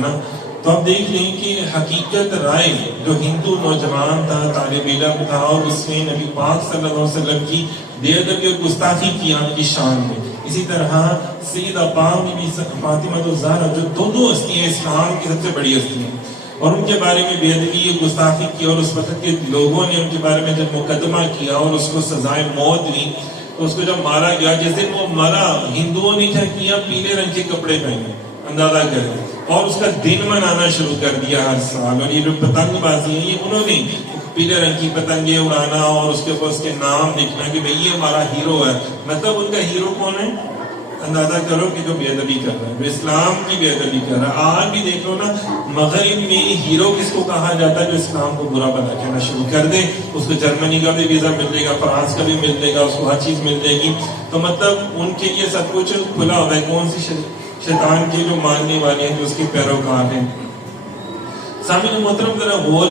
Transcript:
نا. تو آپ دیکھ لیں کہ حقیقت رائے جو ہندو نوجوان تھا، طالب علم تھا، اور اس نے نبی پاک صلی اللہ علیہ وسلم کی بے ادبی اور گستاخی کی آپ کی شان میں. اسی طرح سیدہ پاک بی بی فاطمہ الزہرا جو دونوں ہستیاں اسلام کی سب سے بڑی ہستی ہیں، اور ان کے بارے میں بے ادبی اور گستاخی کی، اور اس وقت کے لوگوں نے ان کے بارے میں جب مقدمہ کیا اور اس کو سزائے موت دی، تو اس کو جب مارا گیا، جیسے وہ مرا ہندوؤں نے کیا کیا، پیلے رنگ کے کپڑے پہنے، اندازہ کریں، اور اس کا دن منانا شروع کر دیا ہر سال. اور یہ جو پتنگ بازی ہے، یہ انہوں نے پیلے رنگ کی پتنگیں اڑانا اور اس کے اوپر اس کے نام لکھنا کہ بھئی یہ ہمارا ہیرو ہے. مطلب ان کا ہیرو کون ہے؟ اندازہ کرو کہ جو بے ادبی کر رہا ہے، جو اسلام کی بے ادبی کر رہا ہے. آج بھی دیکھو نا، مغرب میں ہیرو کس کو کہا جاتا ہے؟ جو اسلام کو برا بنا کہنا شروع کر دے. اس کو جرمنی کا بھی ویزا مل جائے گا، فرانس کا بھی مل جائے گا، اس کو ہر چیز مل جائے گی. تو مطلب ان کے لیے سب کچھ کھلا ہوا ہے. کون سی شیطان کے جو ماننے والے ہیں، جو اس کے پیروکار ہیں. سامعین محترم، ذرا غور